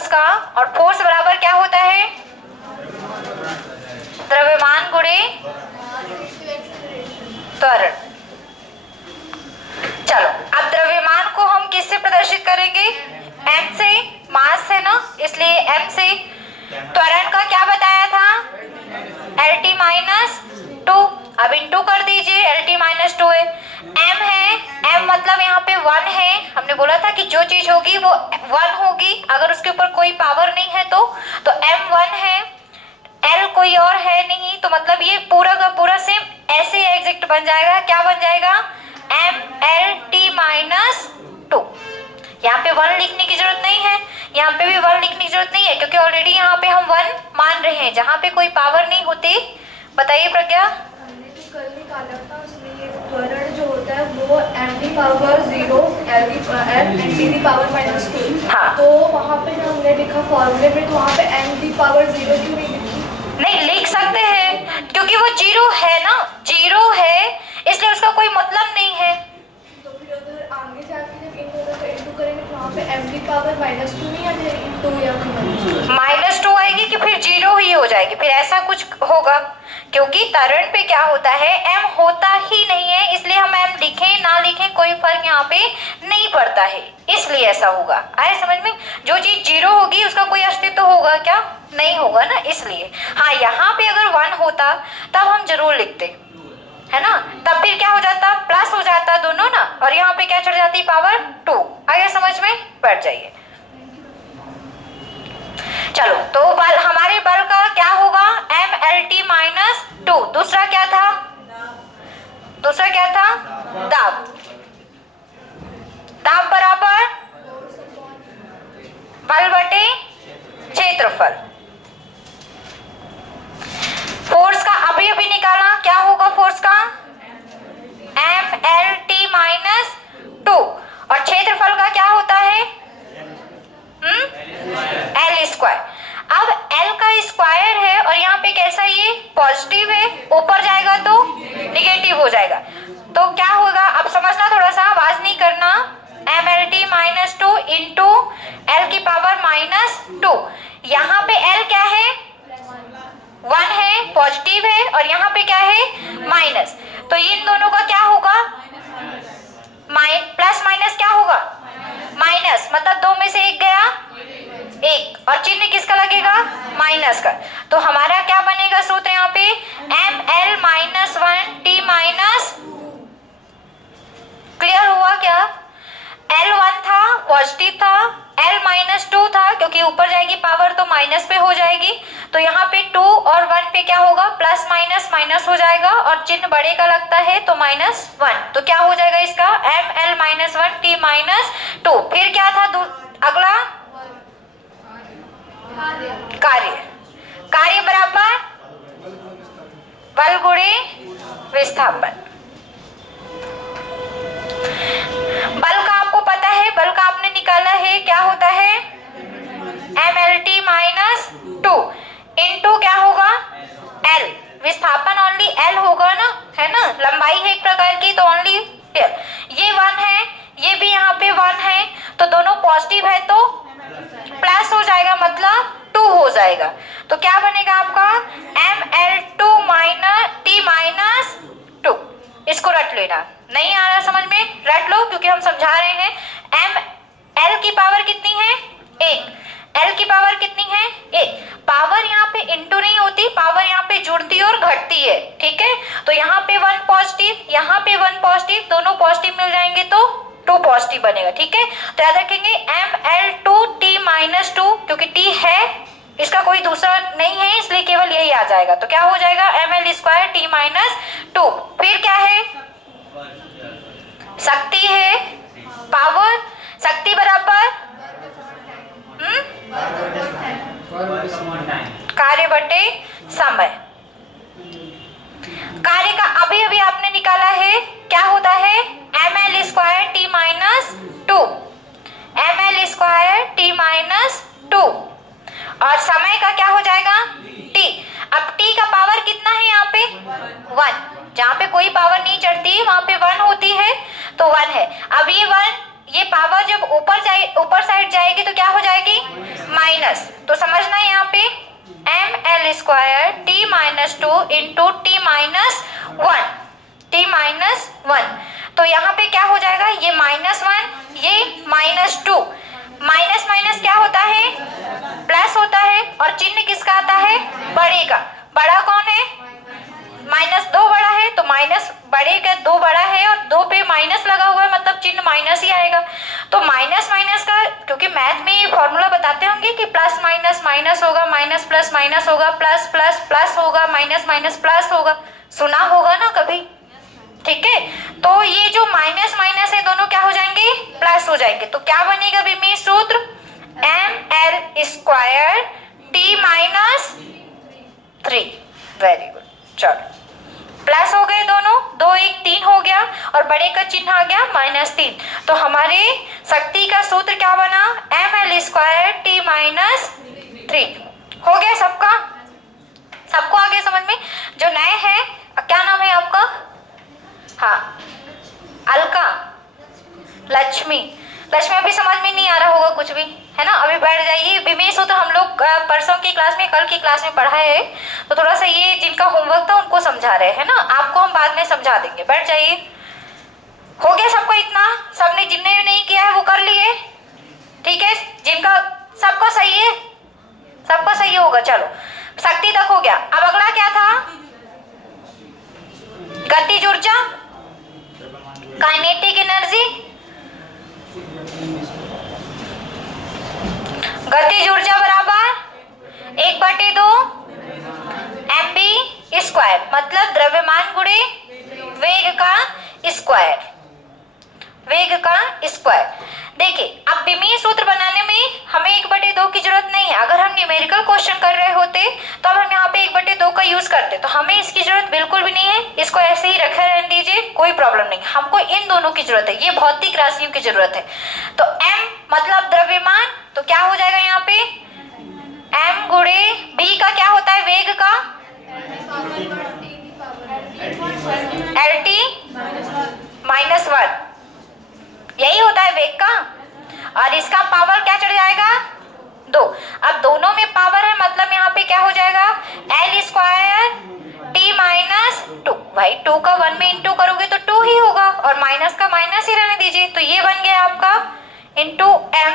Force का, और force बराबर क्या होता है? द्रव्यमान गुणे त्वरण। चलो अब द्रव्यमान को हम किससे प्रदर्शित करेंगे? m से, मास है ना, इसलिए m से। त्वरण का क्या बताया था? LT minus 2। अब इंटू कर दीजिए, LT माइनस 2 है, m है, m मतलब यहाँ पे 1 है। हमने बोला था कि जो चीज होगी वो 1 होगी, अगर उसके ऊपर कोई पावर नहीं है तो m 1 है, l कोई और है नहीं, तो मतलब ये पूरा का पूरा सेम ऐसे एग्जैक्ट बन जाएगा। क्या बन जाएगा? MLT minus 2। यहाँ पे 1 लिखने की जरूरत नहीं है, यहाँ पे भी 1 लिखने की जरूरत नहीं है, क्योंकि ऑलरेडी यहाँ पे हम 1 मान रहे हैं जहाँ पे कोई पावर नहीं होती। बताइए प्रज्ञा। हमने जो कल निकाला था उसमें ये त्वरण जो होता है वो m power 0 m power minus 2। हाँ। तो वहाँ पे जो हमने लिखा फॉर्मूले में, तो वहाँ पे m पावर 0 क्यों नहीं लिखी? नहीं लिख सकते हैं, क्योंकि वो 0 है ना, 0 है इसलिए उसका कोई मतलब नहीं है। तो फिर अगर आगे जाके जब इन दोनों को इंटू करेंगे तो वहाँ पे m पावर माइनस 2 नहीं आ जाएगी, 2 या फिर माइनस 2 आएगी कि फिर 0 ही हो जाएगी, फिर ऐसा कुछ होगा। क्योंकि त्वरण पे क्या होता है, m होता ही नहीं है, इसलिए हम m लिखें ना लिखें कोई फर्क यहाँ पे नहीं पड़ता है, इसलिए ऐसा होगा। आए समझ में? जो चीज 0 होगी उसका कोई अस्तित्व होगा क्या? नहीं होगा ना, इसलिए। हाँ, यहाँ पे अगर 1 होता तब हम जरूर लिखते, है ना, तब फिर क्या हो जाता? प्लस हो जाता दोनों ना, और यहाँ पे क्या चढ़ जाती? पावर 2। आगे समझ में? बैठ जाइए। चलो तो बल, हमारे बल का क्या होगा? MLT minus 2। दूसरा क्या था? दूसरा क्या था? दाब। दाब बराबर बल बटे क्षेत्रफल। फोर्स का अभी अभी निकाला, क्या होगा फोर्स का? MLT minus 2। और क्षेत्रफल का क्या होता है? L square. अब L का स्क्वायर है और यहाँ पे कैसा, ये पॉजिटिव है, ऊपर जाएगा तो निगेटिव हो जाएगा, तो क्या होगा? अब समझना, थोड़ा सा आवाज नहीं करना। MLT माइनस 2 इंटू L की पावर माइनस 2। यहाँ पे L क्या है? 1 है, पॉजिटिव है, और यहाँ पे क्या है? माइनस। तो इन दोनों का क्या होगा? प्लस माइनस क्या होगा? माइनस, मतलब 2 में से 1 गया, 1, और चिन्ह किसका लगेगा? माइनस का। तो हमारा क्या बनेगा सूत्र यहाँ पे? ML minus 1 T minus. Clear हुआ क्या? L1 था, पॉजिटिव था, L माइनस 2 था, क्योंकि ऊपर जाएगी पावर तो माइनस पे हो जाएगी, तो यहाँ पे 2 और 1 पे क्या होगा? प्लस माइनस माइनस हो जाएगा, और चिन्ह बड़े का लगता है तो माइनस 1। तो क्या हो जाएगा इसका? ML minus 1 T minus 2। फिर क्या था अगला? कार्य। कार्य बराबर बल गुणे विस्थापन। बल का आपको पता है, बल का आपने निकाला है, क्या होता है? MLT माइनस 2 इंटू क्या होगा? L। विस्थापन ओनली L होगा ना, है ना, लंबाई है एक प्रकार की, तो ओनली L। ये 1 है, ये भी यहाँ पे 1 है, तो दोनों पॉजिटिव है तो प्लस हो जाएगा, मतलब 2 हो जाएगा। तो क्या बनेगा आपका? ML2 minus T minus 2। इसको रट लेना, नहीं आ रहा समझ में? रट लो, क्योंकि हम समझा रहे हैं। L की पावर कितनी है? 1। L की पावर कितनी है? 1। पावर यहाँ पे इंटू नहीं होती, पावर यहाँ पे जुड़ती और घटती है, ठीक है। तो यहाँ पे 1 पॉजिटिव, यहाँ पे 1 पॉजिटिव, दोनों पॉजिटिव मिल जाएंगे तो 2 पॉजिटिव बनेगा, ठीक है। तो याद रखेंगे ML2T माइनस 2, क्योंकि T है, इसका कोई दूसरा नहीं है, इसलिए केवल यही आ जाएगा। तो क्या हो जाएगा? ML square T minus 2। फिर क्या है? शक्ति है, पावर। शक्ति बराबर कार्य बटे समय। कार्य का अभी अभी आपने निकाला है, क्या होता है? ML square T minus 2। ML square T minus 2। और समय का क्या हो जाएगा? T। अब T का पावर कितना है यहाँ पे? 1। जहाँ पे कोई पावर नहीं चढ़ती वहां पे 1 होती है, तो 1 है। अब ये 1, ये पावर जब ऊपर साइड जाएगी तो क्या हो जाएगी? माइनस, तो समझना यहाँ पे M L square T minus two into T minus one, T minus one. तो यहाँ पे क्या हो जाएगा, ये माइनस वन, ये माइनस टू, माइनस माइनस क्या होता है, प्लस होता है, और चिन्ह किसका आता है, बड़े का। बड़ा कौन है, माइनस दो बड़ा है, तो माइनस बड़े का दो बड़ा है और दो पे माइनस लगा हुआ है, मतलब चिन्ह माइनस ही आएगा। तो माइनस माइनस का, क्योंकि मैथ में ये फॉर्मूला बताते होंगे कि प्लस माइनस माइनस होगा, माइनस प्लस माइनस होगा, प्लस प्लस प्लस होगा, माइनस माइनस प्लस होगा, सुना होगा ना कभी, ठीक है। तो ये जो माइनस माइनस है दोनों क्या हो जाएंगे, प्लस हो जाएंगे। तो क्या बनेगा बीमी सूत्र, M L square T minus three. Very good, चलो प्लस हो गए दोनों, दो एक तीन हो गया और बड़े का चिन्ह आ गया माइनस तीन। तो हमारे शक्ति का सूत्र क्या बना, M L square T minus three. हो गया सबका, सबको आ गया समझ में। जो नए हैं, क्या नाम है आपका, हाँ अलका, लक्ष्मी, लक्ष्मी अभी समझ में नहीं आ रहा होगा कुछ भी, है ना। अभी बैठ जाइए, विमेश हो तो हम लोग परसों की क्लास में, कल की क्लास में पढ़ा है, तो थोड़ा सा ये जिनका होमवर्क था उनको समझा रहे हैं ना, आपको हम बाद में समझा देंगे। बैठ जाइए। हो गया सबको इतना, सबने जिनने नहीं किया है वो कर लिए, ठीक है। जिनका सबको सही है, सबको सही होगा। चलो शक्ति तक हो गया। अब अगला क्या था, गतिज ऊर्जा, काइनेटिक एनर्जी। गतिज ऊर्जा बराबर 1/2 mv स्क्वायर, मतलब द्रव्यमान गुणे वेग का स्क्वायर, वेग का स्क्वायर। देखिए अब विमीय सूत्र बनाने में हमें 1/2 की जरूरत नहीं है। अगर हम न्यूमेरिकल क्वेश्चन कर रहे होते तो अब हम यहाँ पे 1/2 का यूज करते, तो हमें इसकी जरूरत बिल्कुल भी नहीं है। इसको ऐसे ही रखे रहने दीजिए, कोई प्रॉब्लम नहीं। हमको इन दोनों की जरूरत है, ये भौतिक राशियों की जरूरत है। तो m मतलब द्रव्यमान, तो क्या हो जाएगा यहाँ पे, m गुणे b का क्या होता है, वेग का, एल टी माइनस वन, यही होता है वेग का। और इसका पावर क्या चढ़ जाएगा, 2। अब दोनों में पावर है, मतलब यहाँ पे क्या हो जाएगा, L square T minus to. भाई 2 का 1 में इंटू करोगे तो 2 ही होगा, और माइनस का माइनस ही रहने दीजिए। तो ये बन गया आपका इंटू m,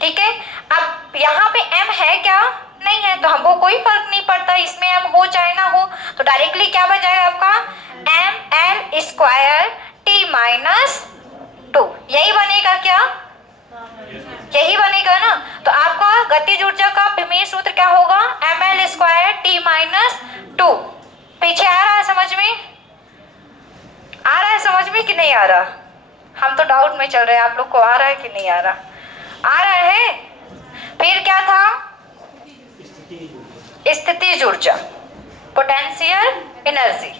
ठीक है। अब यहाँ पे m है क्या, नहीं है, तो हमको कोई फर्क नहीं पड़ता इसमें m हो चाहे ना हो। तो डायरेक्टली क्या बन जाएगा आपका, M L square T minus two. यही बनेगा क्या, यही बनेगा ना। तो आपका गतिज ऊर्जा का विमीय सूत्र क्या होगा, M L square T minus two. पीछे आ रहा है समझ में, आ रहा है समझ में कि नहीं आ रहा, हम तो डाउट में चल रहे हैं, आप लोग को आ रहा है कि नहीं आ रहा, आ रहा है। फिर क्या था, स्थितिज ऊर्जा, पोटेंशियल एनर्जी।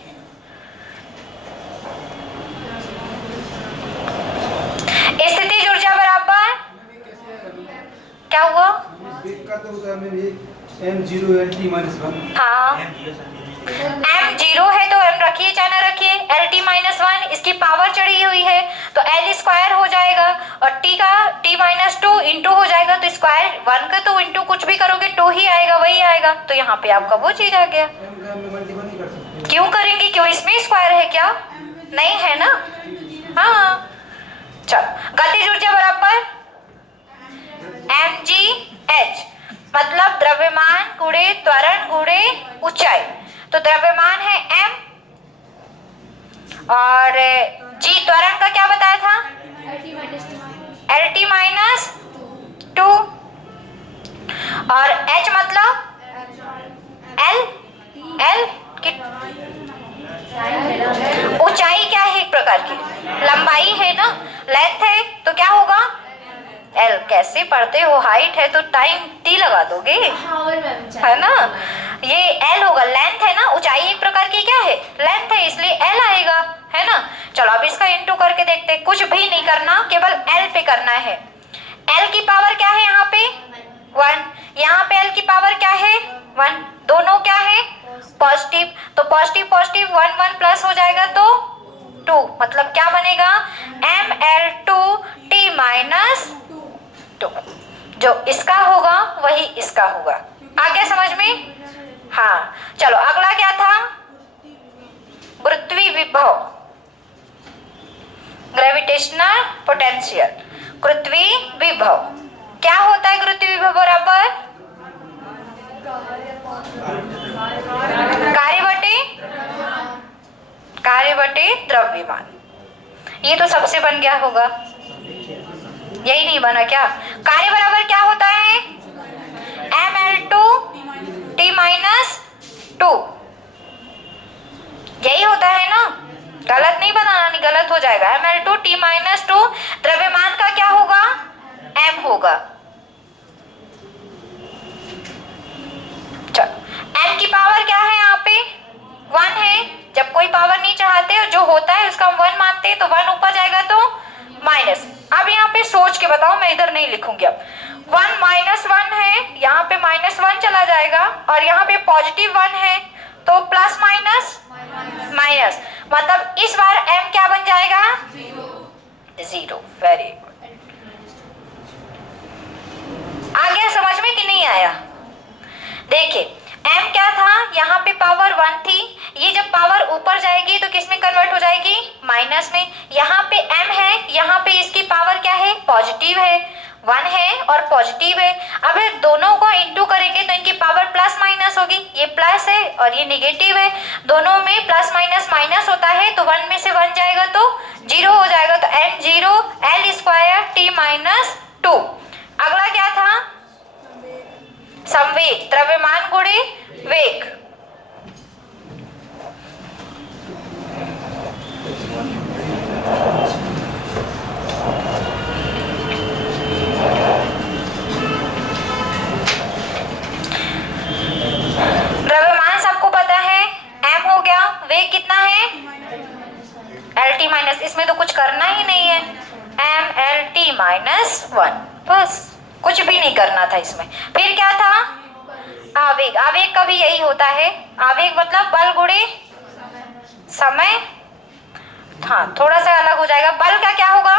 स्थितिज ऊर्जा बराबर क्या हुआ, हाँ m 0 है तो m रखिए चाहे ना रखिए, एल टी माइनस वन, इसकी पावर चढ़ी हुई है तो एल स्क्वायर हो जाएगा, और t का t माइनस टू इंटू हो जाएगा, तो स्क्वायर 1 का तो इंटू कुछ भी करोगे 2 ही आएगा, वही आएगा। तो यहाँ पे आपका वो चीज आ गया। क्यों करेंगे, क्यों इसमें स्क्वायर है क्या, नहीं है ना, हाँ। चलो गतिज ऊर्जा बराबर mgh, मतलब द्रव्यमान गुणे त्वरण गुणे ऊंचाई। तो द्रव्यमान है m और g त्वरण का क्या बताया था, एल टी माइनस टू, और h मतलब l, l की ऊंचाई क्या है, एक प्रकार की लंबाई है ना, लेंथ है तो क्या होगा l। कैसे पढ़ते हो, हाइट है तो टाइम t लगा दोगे, है ना, ये l होगा, लेंथ है ना, ऊंचाई एक प्रकार की क्या है, लेंथ है, इसलिए l आएगा, है ना। चलो अब इसका इंटू करके देखते हैं, कुछ भी नहीं करना, केवल l पे करना है। l की पावर क्या है यहाँ पे 1, यहाँ पे l की पावर क्या है 1, दोनों क्या है पॉजिटिव, तो पॉजिटिव पॉजिटिव 1 1 प्लस हो जाएगा तो 2, मतलब क्या बनेगा ml2 t माइनस 2। जो इसका होगा वही इसका होगा। आ गया समझ में? हाँ चलो अगला क्या था? गुरुत्वीय विभव, ग्रेविटेशनल पोटेंशियल। गुरुत्वीय विभव क्या होता है? गुरुत्वीय विभव बराबर कार्य बटे द्रव्यमान। ये तो सबसे बन गया होगा, यही नहीं बना क्या? कार्य बराबर क्या होता है? ml2t-2, यही होता है ना? गलत नहीं बनाना, नहीं गलत हो जाएगा। ml2t-2 द्रव्यमान का क्या होगा? m होगा। चलो m की पावर क्या है? यहाँ पे 1 है। जब कोई पावर नहीं चाहते और जो होता है उसका हम 1 मानते हैं, तो 1 ऊपर जाएगा तो माइनस। अब यहाँ पे सोच के बताओ, मैं इधर नहीं लिखूंगी। अब 1 -1 है, यहाँ पे -1 चला जाएगा, और यहाँ पे +1 है तो प्लस माइनस माइनस, मतलब इस बार m क्या बन जाएगा? 0। Very good. आ गया समझ में कि नहीं आया? देखिए m क्या था? यहाँ पे पावर 1 थी, ये जब पावर ऊपर जाएगी तो किस में कन्वर्ट हो जाएगी? माइनस में। यहाँ पे m है, यहाँ पे इसकी पावर क्या है? पॉजिटिव है, 1 है और पॉजिटिव है। अब ये दोनों को इंटू करेंगे तो इनकी पावर प्लस माइनस होगी। ये प्लस है और ये नेगेटिव है, दोनों में प्लस माइनस माइनस होता है, तो 1 में से 1 जाएगा तो 0 हो जाएगा। तो n0 l²t-2। अगला क्या था? संवेग, द्रव्यमान गुणे वेग। द्रव्यमान सबको पता है, m हो गया। वेग कितना है? lt-, इसमें तो कुछ करना ही नहीं है, mlt-1, बस कुछ भी नहीं करना था इसमें। फिर क्या था? आवेग। आवेग का भी यही होता है, आवेग मतलब बल गुणे समय। हाँ थोड़ा सा अलग हो जाएगा। बल का क्या होगा?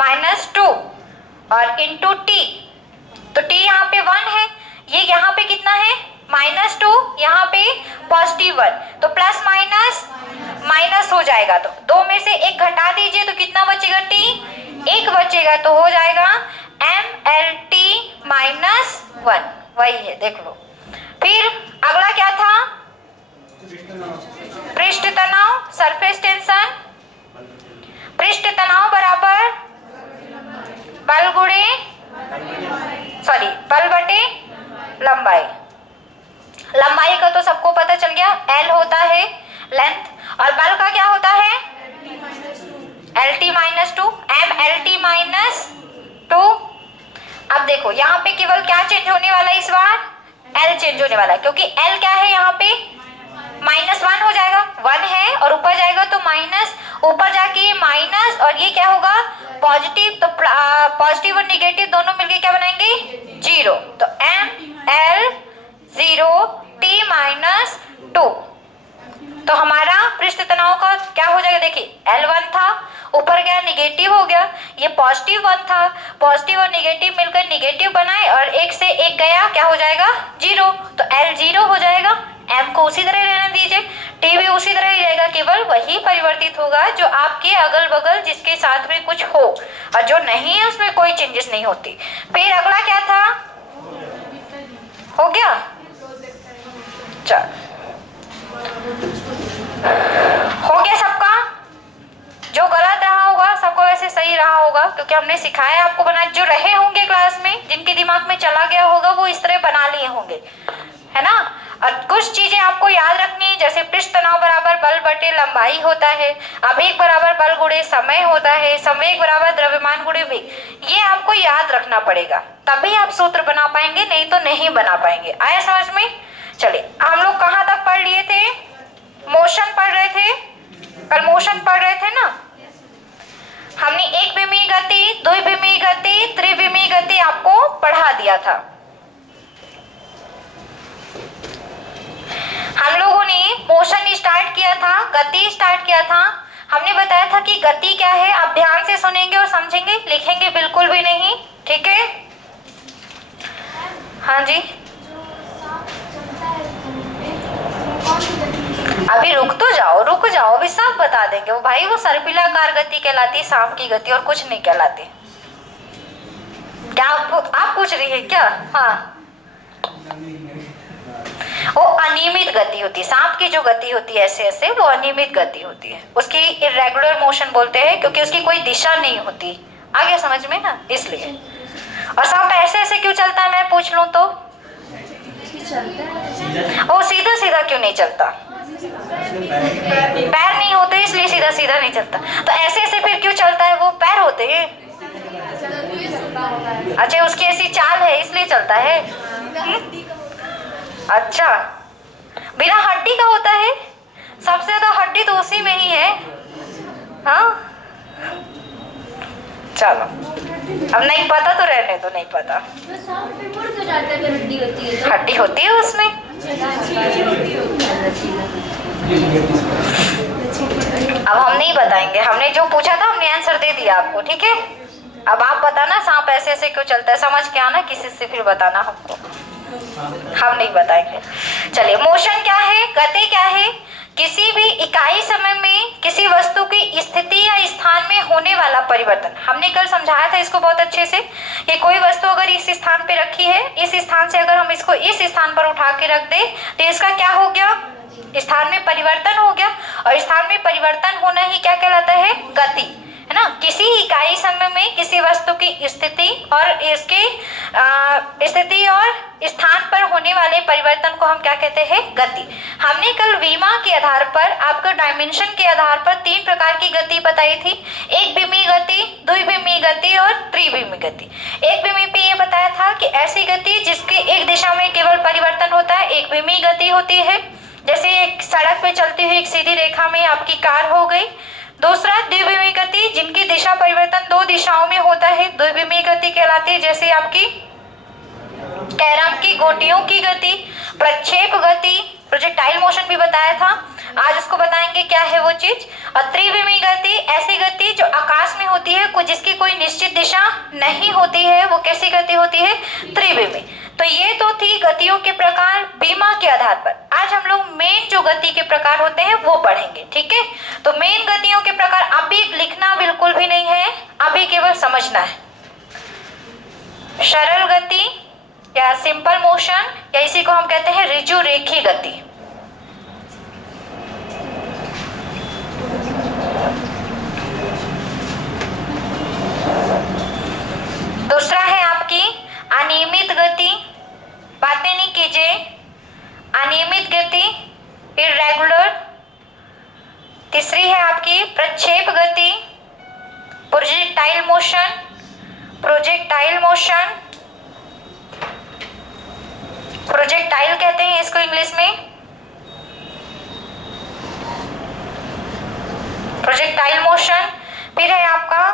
mlt-2 और इंटू t, तो t यहाँ पे 1 है, ये यहाँ पे कितना है? -2, यहाँ पे +1, तो प्लस माइनस माइनस हो जाएगा। तो 2 में से 1 घटा दीजिए तो कितना बचेगा? t 1 बचेगा, तो हो जाएगा mlt-1, वही है, देख लो। फिर अगला क्या था? पृष्ठ तनाव, सरफेस टेंशन। पृष्ठ तनाव बराबर बल गुणे बल बटे लंबाई। लंबाई का तो सबको पता चल गया, L होता है लेंथ, और बल का क्या होता है? lt-2, mlt-2। अब देखो यहाँ पे केवल क्या चेंज होने वाला है इस बार? L चेंज होने वाला है, क्योंकि L क्या है यहाँ पे? -1 हो जाएगा, 1 है और ऊपर जाएगा तो माइनस, ऊपर जाके ये माइनस और ये क्या होगा? पॉजिटिव। तो पॉजिटिव और नेगेटिव दोनों मिलके क्या बनाएंगे? 0। तो ml0t-2। तो हमारा पृष्ठ तनाव का क्या हो जाएगा? देखिए L1 था, ऊपर गया नेगेटिव हो गया, ये +1 था, पॉजिटिव और नेगेटिव मिलकर नेगेटिव बनाए और 1 से 1 गया, क्या हो जाएगा? 0। तो L0 हो जाएगा। m को उसी तरह रहने दीजिए, t भी उसी तरह ही रहेगा, केवल वही परिवर्तित होगा जो आपके अगल बगल जिसके साथ में कुछ हो, और जो नहीं है उसमें कोई चेंजेस नहीं होती। फिर अगला क्या था? हो गया? चल हो गया सबका? जो गलत रहा होगा सबको वैसे सही रहा होगा, क्योंकि हमने सिखाया आपको बना। जो रहे होंगे क्लास में, जिनके दिमाग में चला गया होगा, वो इस तरह बना लिए होंगे, है ना। और कुछ चीजें आपको याद रखनी है, जैसे पृष्ठ तनाव बराबर बल बटे लंबाई होता है, आवेग बराबर बल गुणे समय होता है, संवेग बराबर द्रव्यमान गुणे वेग। ये आपको याद रखना पड़ेगा, तभी आप सूत्र बना पाएंगे, नहीं तो नहीं बना पाएंगे। आया समझ में? चलिए हम लोग कहाँ तक पढ़ लिए थे? मोशन पढ़ रहे थे, कल मोशन पढ़ रहे थे ना। हमने एक विमीय गति, द्विविमीय गति, त्रिविमीय गति आपको पढ़ा दिया था। हम लोगों ने मोशन स्टार्ट किया था, गति स्टार्ट किया था, हमने बताया था कि गति क्या है, आप ध्यान से सुनेंगे और समझेंगे, लिखेंगे बिल्कुल भी नहीं, ठीक है। हाँ जी, अभी रुक तो जाओ, रुक जाओ, अभी सब बता देंगे वो भाई। वो सर्पिलाकार गति कहलाती है, सांप की गति, और कुछ नहीं कहलाती। क्या आप पूछ रही है क्या? हाँ, वो अनियमित गति होती है। सांप की जो गति होती है ऐसे ऐसे, वो अनियमित गति होती है, उसकी इरेगुलर मोशन बोलते हैं, क्योंकि उसकी कोई दिशा नहीं होती। आ गया समझ में ना, इसलिए। और सांप ऐसे ऐसे क्यों चलता है, मैं पूछ लूं तो? वो सीधा सीधा क्यों नहीं चलता? पैर नहीं होते इसलिए सीधा सीधा नहीं चलता। तो ऐसे ऐसे फिर क्यों चलता है? वो पैर होते हैं। अच्छा, उसकी ऐसी चाल है इसलिए चलता है। अच्छा, बिना हड्डी का होता है? सबसे ज्यादा हड्डी तो उसी में ही है। हाँ चलो, अब नहीं पता तो रहने दो, नहीं पता। हड्डी होती है उसमें। अब हम नहीं बताएंगे, हमने जो पूछा था हमने आंसर दे दिया आपको, ठीक है। अब आप बताना सांप ऐसे ऐसे क्यों चलता है, समझ के आना, किसी से फिर बताना हमको, हम नहीं बताएंगे। चलिए, मोशन क्या है, गति क्या है? किसी भी इकाई समय में किसी वस्तु की स्थिति या स्थान में होने वाला परिवर्तन। हमने कल समझाया था इसको बहुत अच्छे से कि कोई वस्तु अगर इस स्थान पे रखी है, इस स्थान से अगर हम इसको इस स्थान पर उठा के रख दे तो इसका क्या हो गया? स्थान में परिवर्तन हो गया। और स्थान में परिवर्तन होना ही क्या कहलाता है? गति, है ना। किसी इकाई समय में किसी वस्तु की स्थिति और इसके स्थिति और स्थान पर होने वाले परिवर्तन को हम क्या कहते हैं? गति। हमने कल विमा के आधार पर, आपको डायमेंशन के आधार पर 3 प्रकार की गति बताई थी। एक विमी गति, द्विविमी गति और त्रिविमी गति। एक विमी पे ये बताया था कि ऐसी गति जिसके एक दिशा में केवल परिवर्तन होता है, एक विमी गति होती है। जैसे एक सड़क पे चलती हुई एक सीधी रेखा में आपकी कार हो गई। दूसरा द्विविमी गति, जिनकी दिशा परिवर्तन 2 दिशाओं में होता है, द्विविमी गति कहलाती है। जैसे आपकी कैरम की गोटियों की गति, प्रक्षेप गति, प्रोजेक्टाइल मोशन भी बताया था, आज उसको बताएंगे क्या है वो चीज। और त्रिविमी गति, ऐसी गति जो आकाश में होती है, जिसकी कोई निश्चित दिशा नहीं होती है, वो कैसी गति होती है? त्रिविमी। तो ये तो थी गतियों के प्रकार बीमा के आधार पर। आज हम लोग मेन जो गति के प्रकार होते हैं वो पढ़ेंगे, ठीक है। तो मेन गतियों के प्रकार अभी लिखना बिल्कुल भी नहीं है, अभी केवल समझना है। सरल गति या सिंपल मोशन, या इसी को हम कहते हैं ऋजु रेखी गति। दूसरा है आपकी अनियमित गति, बातें नहीं कीजिए, अनियमित गति, इर्रेगुलर। तीसरी है आपकी प्रक्षेप गति, projectile motion, projectile motion, projectile कहते हैं इसको इंग्लिश में, प्रोजेक्टाइल मोशन। फिर है आपका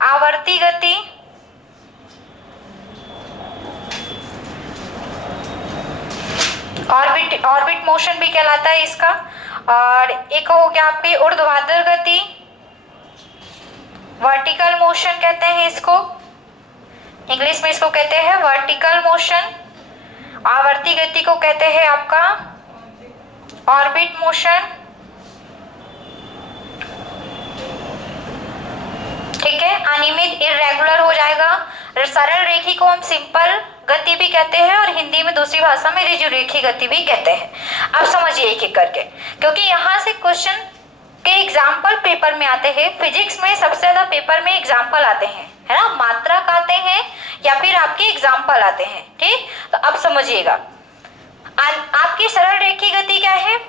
आवर्ती गति, ऑर्बिट मोशन भी कहलाता है इसका। और एक हो गया आपकी ऊर्ध्वाधर गति, वर्टिकल मोशन कहते हैं इसको, इंग्लिश में इसको कहते हैं वर्टिकल मोशन। आवर्ती गति को कहते हैं आपका ऑर्बिट मोशन, ठीक है। अनियमित इर्रेगुलर हो जाएगा। सरल रेखी को हम सिंपल गति भी कहते हैं और हिंदी में दूसरी भाषा में ऋजु रेखी गति भी कहते हैं। अब समझिए एक एक करके, क्योंकि यहाँ से क्वेश्चन के एग्जाम्पल पेपर में आते हैं। फिजिक्स में सबसे ज्यादा पेपर में एग्जाम्पल आते हैं, है ना, मात्रक आते हैं या फिर आपके एग्जाम्पल आते हैं, ठीक। तो अब समझिएगा, आपकी सरल रेखी गति क्या है?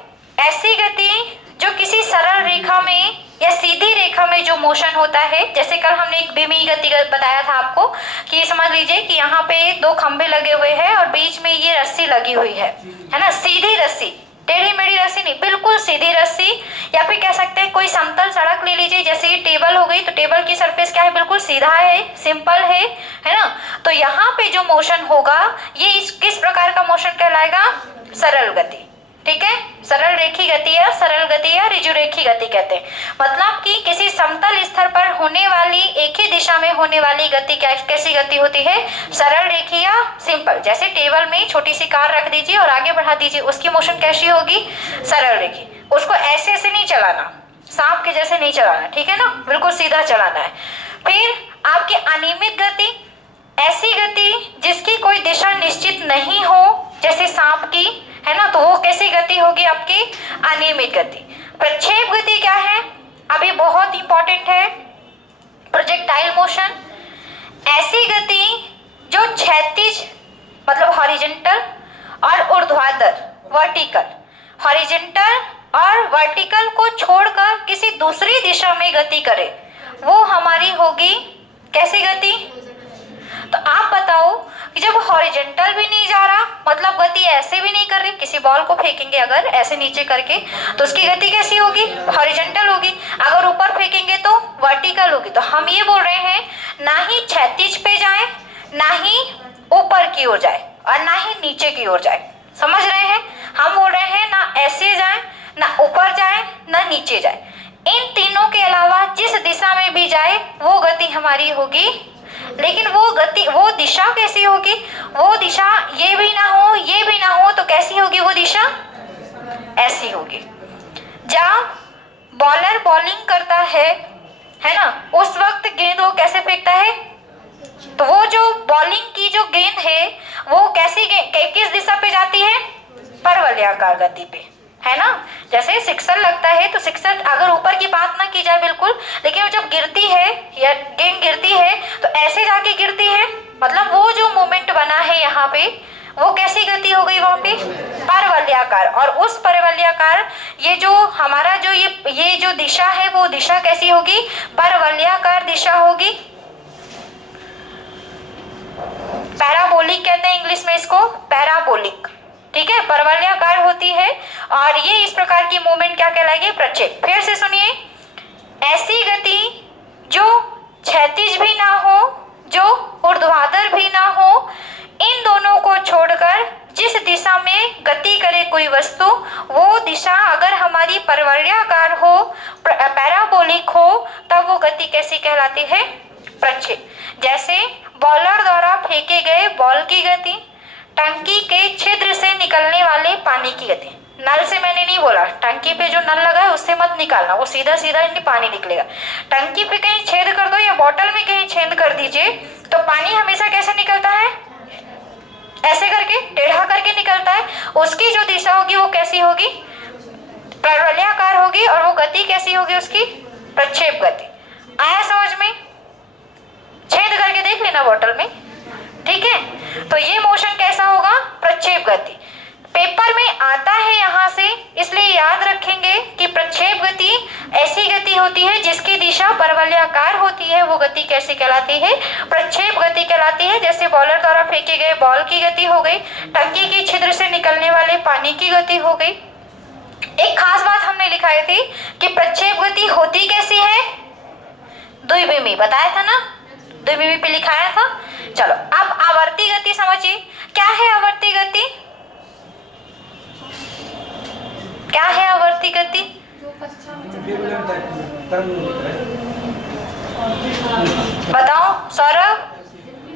ऐसी गति जो किसी सरल रेखा में या सीधी रेखा में जो मोशन होता है। जैसे कल हमने एक विमी गति बताया था आपको कि समझ लीजिए कि यहाँ पे 2 खंभे लगे हुए हैं और बीच में ये रस्सी लगी हुई है ना, सीधी रस्सी, टेढ़ी मेढ़ी रस्सी नहीं, बिल्कुल सीधी रस्सी। या फिर कह सकते हैं कोई समतल सड़क ले लीजिए, जैसे ये टेबल हो गई, तो टेबल की सरफेस क्या है? बिल्कुल सीधा है, सिंपल है ना। तो यहाँ पे जो मोशन होगा ये किस प्रकार का मोशन कहलाएगा? सरल गति, ठीक है, सरल रेखी गति या सरल गति या ऋजुरेखी गति कहते हैं। मतलब कि किसी समतल स्तर पर होने वाली एक ही दिशा में होने वाली गति कैसी गति होती है? सरल रेखी या सिंपल। जैसे टेबल में छोटी सी कार रख दीजिए और आगे बढ़ा दीजिए, उसकी मोशन कैसी होगी? सरल रेखी। उसको ऐसे ऐसे नहीं चलाना, सांप के जैसे नहीं चलाना, ठीक है ना, बिल्कुल सीधा चलाना है। फिर आपकी अनियमित गति, ऐसी गति जिसकी कोई दिशा निश्चित नहीं हो, जैसे सांप की, है ना, तो वो कैसी गति होगी? आपकी अनियमित गति। प्रक्षेप गति क्या है? अभी बहुत इंपॉर्टेंट है। प्रोजेक्टाइल मोशन, ऐसी गति जो क्षैतिज मतलब हॉरिजॉन्टल और ऊर्ध्वाधर वर्टिकल, हॉरिजॉन्टल और वर्टिकल को छोड़कर किसी दूसरी दिशा में गति करे, वो हमारी होगी कैसी गति? तो आप बताओ कि जब हॉरिजॉन्टल भी नहीं जा रहा, मतलब गति ऐसे भी नहीं कर रही, किसी बॉल को फेंकेंगे अगर ऐसे नीचे करके तो उसकी गति कैसी होगी? हॉरिजॉन्टल होगी। अगर ऊपर फेंकेंगे तो वर्टिकल होगी। तो हम ये बोल रहे हैं ना ही क्षैतिज पे जाए, ना ही ऊपर की ओर जाए और ना ही नीचे की ओर जाए। समझ रहे हैं? हम बोल रहे हैं ना ऐसे जाए, ना ऊपर जाए, ना नीचे जाए। इन तीनों के अलावा जिस दिशा में भी जाए वो गति हमारी होगी। लेकिन वो गति, वो दिशा कैसी होगी? वो दिशा ये भी ना हो, ये भी ना हो, तो कैसी होगी वो दिशा? ऐसी होगी। जब बॉलर बॉलिंग करता है ना, उस वक्त गेंद वो कैसे फेंकता है? तो वो जो बॉलिंग की जो गेंद है वो कैसी किस दिशा पे जाती है? परवलयाकार गति पे, है ना। जैसे सिक्सर लगता है तो सिक्सर अगर ऊपर की बात ना की जाए बिल्कुल, लेकिन जब गिरती है या गेंद गिरती है तो ऐसे जाके गिरती है, मतलब वो जो मोमेंट बना है यहाँ पे वो कैसी गति हो गई वहां पे? परवलयाकार। और उस परवलयाकार ये जो हमारा जो ये जो दिशा है वो दिशा कैसी होगी? परवलयाकार दिशा होगी। पैराबोलिक कहते हैं इंग्लिश में इसको, पैराबोलिक, ठीक है, परवलयाकार होती है। और ये इस प्रकार की मूवमेंट क्या कहलाएगी? प्रक्षेप। फिर से सुनिए, ऐसी गति जो क्षैतिज भी ना हो, जो ऊर्ध्वाधर भी ना हो, इन दोनों को छोड़कर जिस दिशा में गति करे कोई वस्तु, वो दिशा अगर हमारी परवलयाकार हो, पैराबोलिक हो, तब वो गति कैसी कहलाती है? प्रक्षेप। जैसे बॉलर द्वारा फेंके गए बॉल की गति, टंकी के छिद्र से निकलने वाले पानी की गति। नल से मैंने नहीं बोला, टंकी पे जो नल लगा है उससे मत निकालना, वो सीधा सीधा पानी निकलेगा। टंकी पे कहीं छेद कर दो या बॉटल में कहीं छेद कर दीजिए तो पानी हमेशा कैसे निकलता है? ऐसे करके, टेढ़ा करके निकलता है। उसकी जो दिशा होगी वो कैसी होगी? परवलयाकार होगी। और वो गति कैसी होगी उसकी? प्रक्षेप गति। आया समझ में? छेद करके देख लेना बॉटल में, ठीक है। तो ये मोशन कैसा होगा? प्रक्षेप गति। पेपर में आता है यहाँ से, इसलिए याद रखेंगे कि प्रक्षेप गति ऐसी गति होती है जिसकी दिशा परवलयाकार होती है, वो गति कैसी कहलाती है? प्रक्षेप गति कहलाती है। जैसे बॉलर द्वारा फेंके गए बॉल की गति हो गई, टंकी के छिद्र से निकलने वाले पानी की गति हो गई। एक खास बात हमने लिखाई थी कि प्रक्षेप गति होती कैसी है? द्विविमी, बताया था ना, द्विविमी पे लिखाया था। चलो अब आवर्ती गति समझिए। क्या है आवर्ती गति? क्या है आवर्ती गति? बताओ सौरभ,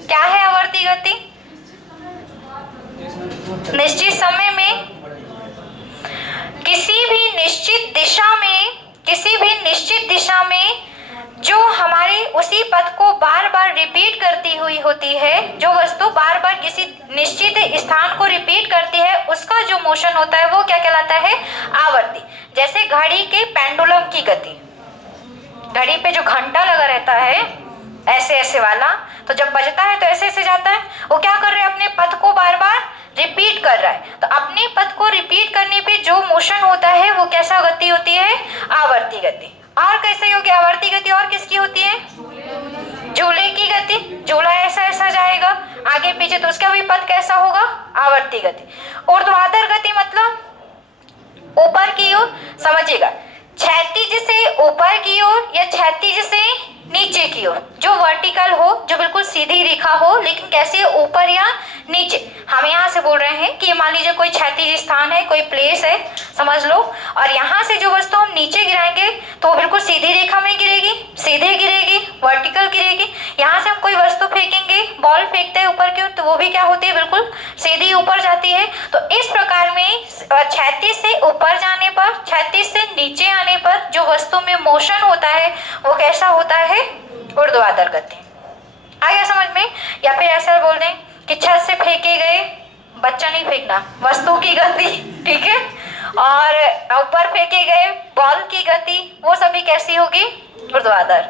क्या है आवर्ती गति? निश्चित समय में किसी भी निश्चित दिशा में जो हमारे उसी पथ को बार बार रिपीट करती हुई होती है, जो वस्तु बार बार किसी निश्चित स्थान को रिपीट करती है, उसका जो मोशन होता है वो क्या कहलाता है? आवर्ती। जैसे घड़ी के पेंडुलम की गति, घड़ी पे जो घंटा लगा रहता है ऐसे ऐसे वाला, तो जब बजता है तो ऐसे ऐसे जाता है, वो क्या कर रहे हैं? अपने पथ को बार बार रिपीट कर रहा है। तो अपने पथ को रिपीट करने पे जो मोशन होता है वो कैसा गति होती है? आवर्ती गति। और कैसे होगी आवर्ती गति? और किसकी होती है? झूले की गति। झूला ऐसा ऐसा जाएगा आगे पीछे, तो उसका भी पथ कैसा होगा? आवर्ती गति। ऊर्ध्वाधर गति मतलब ऊपर की ओर, समझिएगा, क्षैतिज से ऊपर की ओर या क्षैतिज से नीचे की ओर, जो वर्टिकल हो, जो बिल्कुल सीधी रेखा हो, लेकिन कैसी है, ऊपर या नीचे। हम यहाँ से बोल रहे हैं कि मान लीजिए कोई क्षैतिज स्थान है, कोई प्लेस है, समझ लो, और यहाँ से जो वस्तु हम नीचे गिराएंगे तो वो बिल्कुल सीधी रेखा में गिरेगी, सीधे गिरेगी, वर्टिकल गिरेगी। यहाँ से हम कोई वस्तु फेंकेंगे, बॉल फेंकते हैं ऊपर की ओर, तो वो भी क्या होती है, बिल्कुल सीधी ऊपर जाती है। तो इस प्रकार में क्षैतिज से ऊपर जाने पर, क्षैतिज से नीचे आने पर जो वस्तु में मोशन होता है वो कैसा होता है, ऊर्ध्वाधर गति। आ गया समझ में? या फिर ऐसा बोल दें कि छत से फेंके गए, बच्चा नहीं फेंकना, वस्तु की गति, ठीक है, और ऊपर फेंके गए बॉल की गति, वो सभी कैसी होगी, ऊर्ध्वाधर।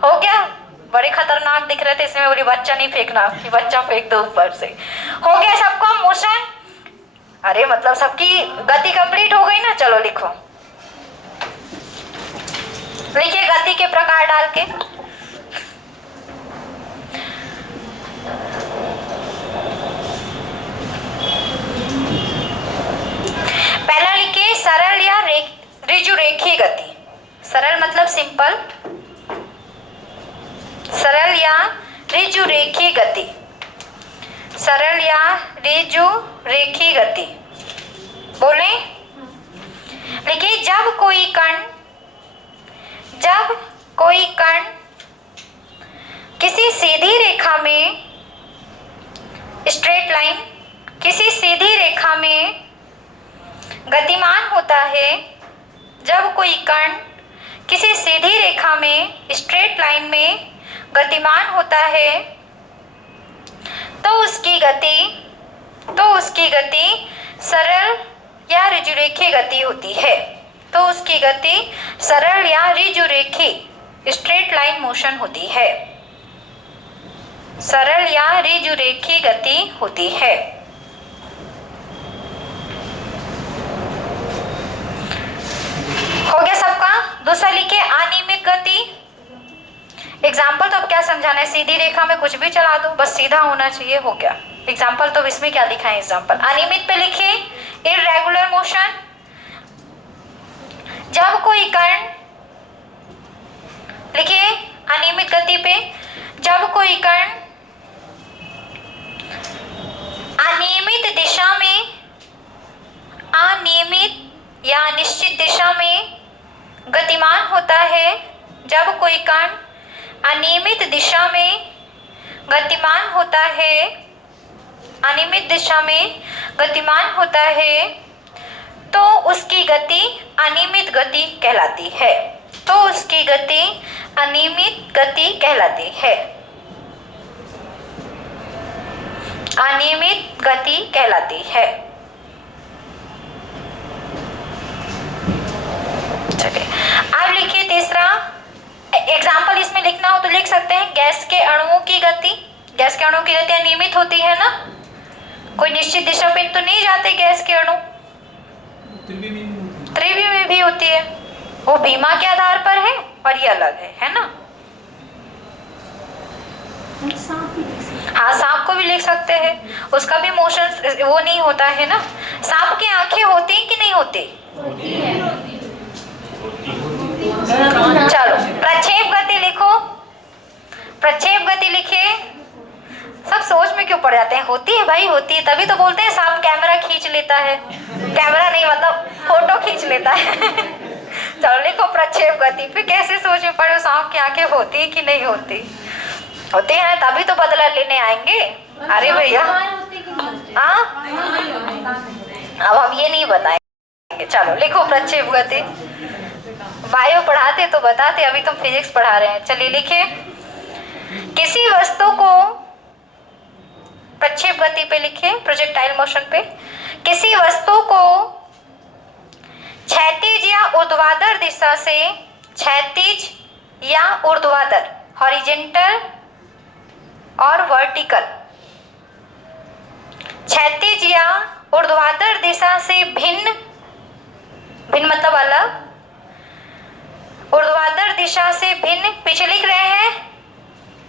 हो गया? बड़े खतरनाक दिख रहे थे इसमें, बोली बच्चा नहीं फेंकना कि बच्चा फेंक दो ऊपर से। हो गया सबका मोशन? अरे मतलब सबकी गति कंप्लीट हो गई ना। चलो लिखो, लिखिए गति के प्रकार डाल के। पहला लिखिए सरल या ऋजुरेखीय गति। सरल मतलब सिंपल, सरल या ऋजुरेखीय गति, सरल या ऋजुरेखीय गति। बोले, लिखिए जब कोई कण किसी सीधी रेखा में, स्ट्रेट लाइन, किसी सीधी रेखा में गतिमान होता है, जब कोई कण किसी सीधी रेखा में, स्ट्रेट लाइन में गतिमान होता है, तो उसकी गति सरल या ऋजुरेखीय गति होती है। तो उसकी गति सरल या ऋजुरेखीय, स्ट्रेट लाइन मोशन होती है, सरल या ऋजुरेखीय गति होती है। हो गया सबका? दूसरा लिखिए अनियमित गति। एग्जाम्पल तो अब क्या समझाना है, सीधी रेखा में कुछ भी चला दो, बस सीधा होना चाहिए, हो गया। एग्जाम्पल तो इसमें क्या लिखा है, एग्जाम्पल अनियमित पे लिखिए इररेगुलर मोशन। जब कोई कण, लिखिए अनियमित गति पे, जब कोई कण अनियमित दिशा में, अनियमित या निश्चित दिशा में गतिमान होता है, जब कोई कण अनियमित दिशा में गतिमान होता है, अनियमित दिशा में गतिमान होता है, तो उसकी गति अनियमित गति कहलाती है। तो उसकी गति अनियमित गति कहलाती है, अनियमित गति कहलाती है। चलिए अब लिखिए तीसरा एग्जाम्पल। इसमें लिखना हो तो लिख सकते हैं गैस के अणुओं की गति। गैस के अणुओं की गति अनियमित होती है ना, कोई निश्चित दिशा पे तो नहीं जाते गैस के अणु, त्रिविमीय में भी होती है, वो बीमा के आधार पर है और ये अलग है ना। हाँ सांप को भी लिख सकते हैं, उसका भी मोशन वो नहीं होता है ना। सांप की आंखें होती हैं कि नहीं होती? होती है। चलो प्रक्षेप गति लिखो, प्रक्षेप गति लिखिए। सब सोच में क्यों पड़ जाते हैं, होती है भाई, होती है, तभी तो बोलते हैं सांप कैमरा खींच लेता है, कैमरा नहीं मतलब फोटो खींच लेता है। चलो लिखो प्रक्षेप गति। फिर कैसे सोच में पड़े, सांप की आंखें होती है कि नहीं होती? होते हैं तभी तो बदला लेने आएंगे। अरे भैया हाँ, अब हम ये नहीं बताएंगे। चलो लिखो प्रक्षेप गति। बायो पढ़ाते तो बताते, अभी तुम फिजिक्स पढ़ा रहे हैं। चलिए लिखिए किसी वस्तु को, प्रक्षेप गति पे लिखिए, प्रोजेक्टाइल मोशन पे, किसी वस्तु को क्षैतिज या ऊर्ध्वाधर दिशा से, क्षैतिज या ऊर्ध्वाधर, हॉरिजॉन्टल और वर्टिकल, क्षैतिज या ऊर्ध्वाधर दिशा से भिन्न, भिन्न मतलब अलग, ऊर्ध्वाधर दिशा से भिन्न, पीछे लिख रहे हैं।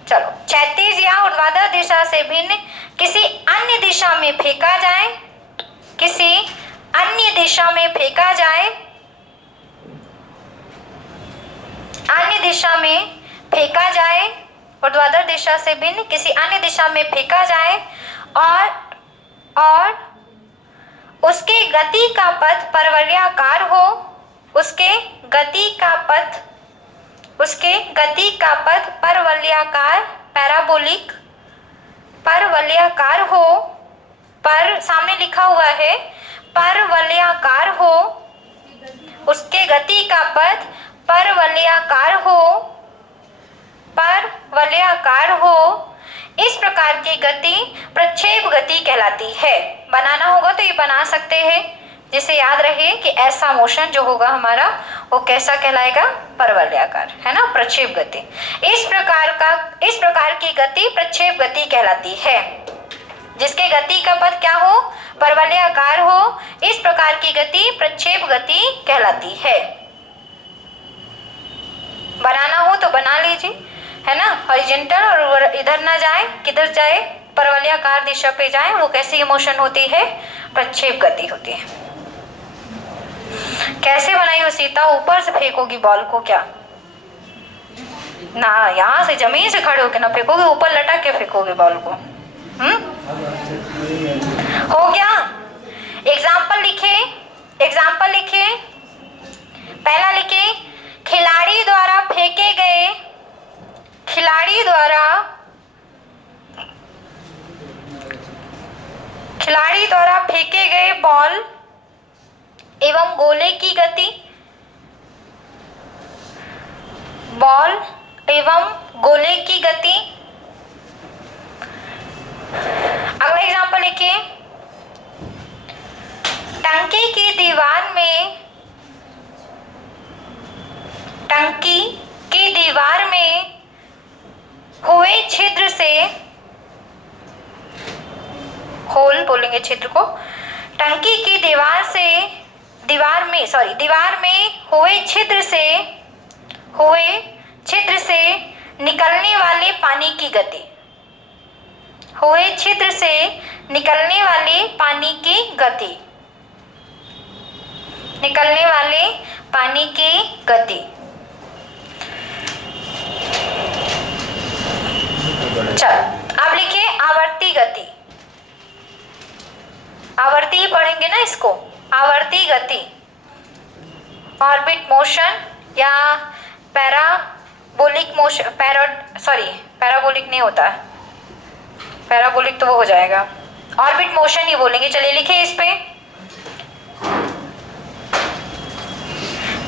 चलो क्षैतिज या ऊर्ध्वाधर दिशा से भिन्न किसी अन्य दिशा में फेंका जाए, किसी अन्य दिशा में फेंका जाए, अन्य दिशा में फेंका जाए, ऊर्ध्वाधर दिशा से भिन्न किसी अन्य दिशा में फेंका जाए और उसके गति का पथ परवलयाकार हो, उसके गति का पथ परवलयाकार हो, पर सामने लिखा हुआ है परवलयाकार हो, उसके गति का पथ परवलयाकार हो, इस प्रकार की गति प्रक्षेप गति कहलाती है। बनाना होगा तो ये बना सकते हैं, जिसे याद रहे कि ऐसा मोशन जो होगा हमारा वो कैसा कहलाएगा, परवलयाकार, है ना, प्रक्षेप गति। इस प्रकार की गति प्रक्षेप गति कहलाती है, जिसके गति का पथ क्या हो, परवलयाकार हो, इस प्रकार की गति प्रक्षेप गति कहलाती है। बनाना हो तो बना लीजिए, है ना, हॉरिजॉन्टल और इधर ना जाए, किधर जाए, परवलयाकार दिशा पे जाए, वो कैसी मोशन होती है, प्रक्षेप गति होती है। कैसे बनाई हो सीता, ऊपर से फेंकोगी बॉल को क्या, ना यहाँ से जमीन से खड़े होके ना फेंकोगे, ऊपर लटक के फेंकोगे बॉल को। हो गया। एग्जाम्पल लिखे। पहला लिखे, खिलाड़ी द्वारा फेंके गए बॉल एवं गोले की गति, अगला एग्जांपल लिखिए, टंकी की दीवार में हुए छिद्र से, होल बोलेंगे छिद्र को, टंकी की दीवार में हुए छिद्र से निकलने वाले पानी की गति, चल अब लिखिए आवर्ती पढ़ेंगे ना इसको, आवर्ती गति, ऑर्बिट मोशन या पैराबोलिक मोशन, पैराबोलिक नहीं होता है, पैराबोलिक तो वो हो जाएगा, ऑर्बिट मोशन ही बोलेंगे। चलिए लिखिए इस पे,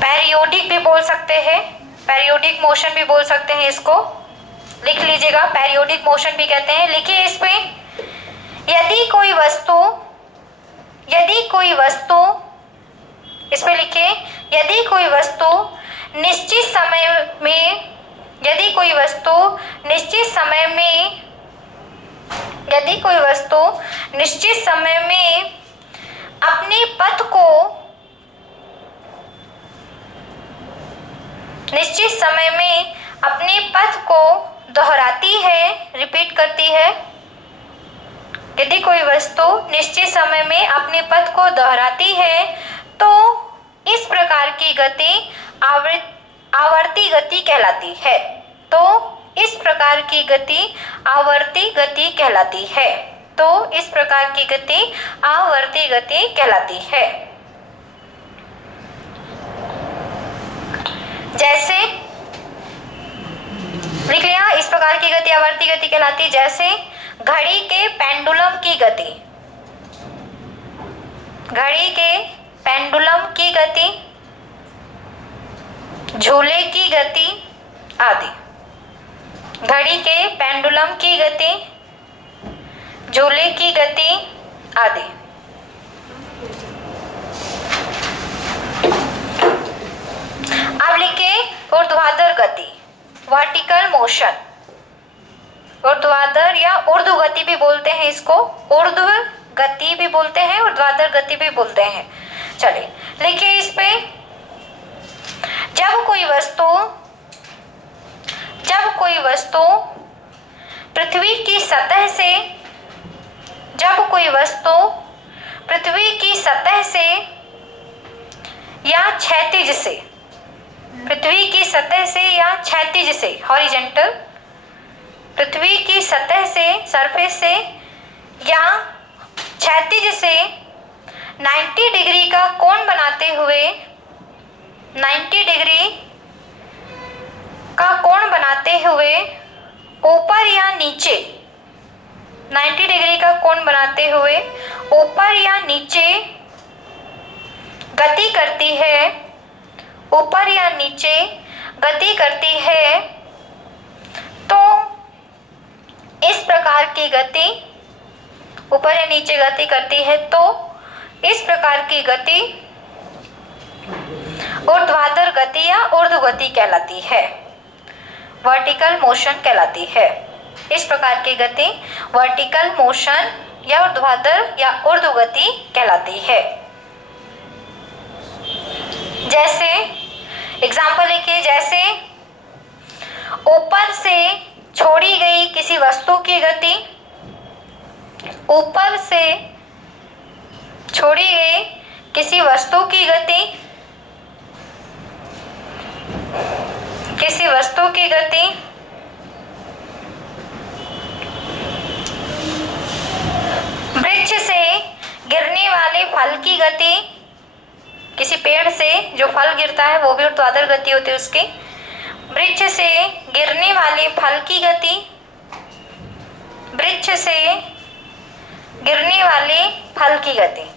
पेरियोडिक भी बोल सकते हैं, पेरियोडिक मोशन भी बोल सकते हैं, इसको लिख लीजिएगा, पेरियोडिक मोशन भी कहते हैं। लिखिए इस पे, यदि कोई इस पे लिखिए, यदि कोई वस्तु निश्चित समय में अपने पथ को दोहराती है, रिपीट करती है, यदि कोई वस्तु निश्चित समय में अपने पथ को दोहराती है तो इस प्रकार की गति आवर्ती गति कहलाती है। जैसे लिख लिया, इस प्रकार की गति आवर्ती गति कहलाती है। जैसे घड़ी के पेंडुलम की गति, झूले की गति आदि। घड़ी के पेंडुलम की गति, झूले की गति आदि। अब लिखे ऊर्ध्वाधर गति, वर्टिकल मोशन, ऊर्ध्वाधर या ऊर्ध्व गति भी बोलते हैं इसको, ऊर्ध्व गति भी बोलते हैं, ऊर्ध्वाधर गति भी बोलते हैं। चलिए लिखिए इस पे, जब कोई वस्तु पृथ्वी की सतह से या क्षैतिज से हॉरिजॉन्टल पृथ्वी की सतह से, सरफेस से या क्षैतिज से 90 डिग्री का कोण बनाते हुए 90 डिग्री का कोण बनाते हुए ऊपर या नीचे 90 डिग्री का कोण बनाते हुए ऊपर या नीचे गति करती है, ऊपर या नीचे गति करती है, तो इस प्रकार की गति, ऊपर या नीचे गति करती है तो इस प्रकार की गति ऊर्ध्वाधर गति या ऊर्ध्वगति कहलाती है, वर्टिकल मोशन कहलाती है। इस प्रकार की गति वर्टिकल मोशन या ऊर्ध्वाधर या ऊर्ध्वगति कहलाती है। जैसे एग्जाम्पल लिखिए, जैसे ऊपर से छोड़ी गई किसी वस्तु की गति, ऊपर से छोड़ी गई किसी वस्तु की गति, किसी वस्तु की गति वृक्ष से गिरने वाले फल की गति, किसी पेड़ से जो फल गिरता है वो भी ऊर्ध्वाधर गति होती है उसकी। वृक्ष से गिरने वाले फल की गति, वृक्ष से गिरने वाले फल की गति।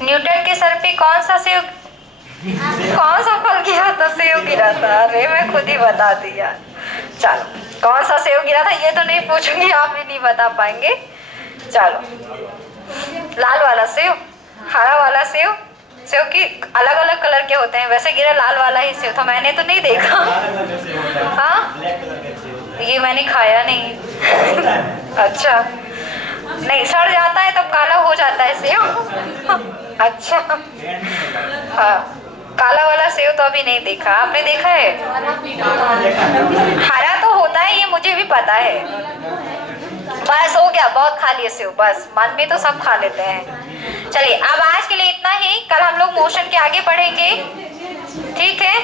न्यूटन के सर पे कौन सा फल गिरा था? सेब गिरा था। अरे मैं खुद ही बता दिया। चलो, कौन सा सेब गिरा था ये तो नहीं पूछूंगी, आप भी नहीं बता पाएंगे। चलो, लाल वाला सेब, हरा वाला सेब, सेब की अलग अलग कलर के होते हैं, वैसे गिरा लाल वाला ही सेब था, मैंने तो नहीं देखा। हाँ, ये मैंने खाया नहीं। अच्छा, नहीं, सड़ जाता है तब काला हो जाता है सेब। अच्छा, हाँ, काला वाला सेब तो अभी नहीं देखा। आपने देखा है? हरा तो होता है, ये मुझे भी पता है। बस हो गया, बहुत खा लिए सेब, बस मन में तो सब खा लेते हैं। चलिए, अब आज के लिए इतना ही। कल हम लोग मोशन के आगे बढ़ेंगे, ठीक है?